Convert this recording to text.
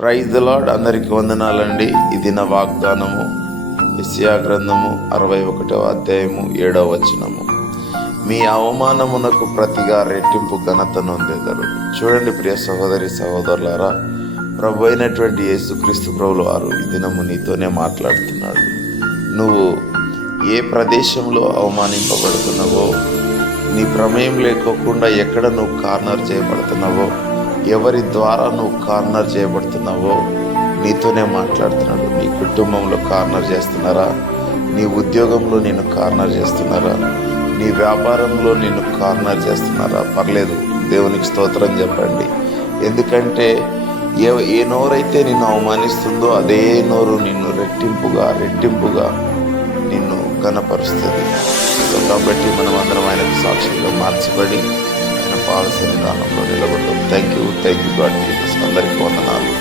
Praise the lord. అందరికి వందనాలండి. ఇది నా వాగ్దానము. యెషయా గ్రంథము 61వ అధ్యాయము 7వ వచనము. మీ అవమానమునకు ప్రతిగా రెట్టింపు ఘనత నొందెదరు. చూడండి ప్రియ సహోదరి సహోదరులారా, ప్రభు అయినటువంటి యేసుక్రీస్తు ప్రభులు వారు ఈ దినము నీతోనే మాట్లాడుతున్నాడు. నువ్వు ఏ ప్రదేశంలో అవమానింపబడుతున్నావో, నీ ప్రమేయం లేకోకుండా ఎక్కడ నువ్వు కార్నర్ చేయబడుతున్నావో, ఎవరి ద్వారా నువ్వు కార్నర్ చేయబడుతున్నావో నీతోనే మాట్లాడుతున్నాడు. నీ కుటుంబంలో కార్నర్ చేస్తున్నారా? నీ ఉద్యోగంలో నిన్ను కార్నర్ చేస్తున్నారా? నీ వ్యాపారంలో నిన్ను కార్నర్ చేస్తున్నారా? పర్లేదు, దేవునికి స్తోత్రం చెప్పండి. ఎందుకంటే ఏ నోరైతే నిన్ను అవమానిస్తుందో అదే నోరు నిన్ను రెట్టింపుగా నిన్ను ఘనపరుస్తుంది. కాబట్టి మనం అందరం ఆయనకు సాక్షిగా మార్చబడి ఆయన పాద సన్నిధానంలో నిలబడ్డాం. Thank you God Jesus. అందరికీ వందనాలు.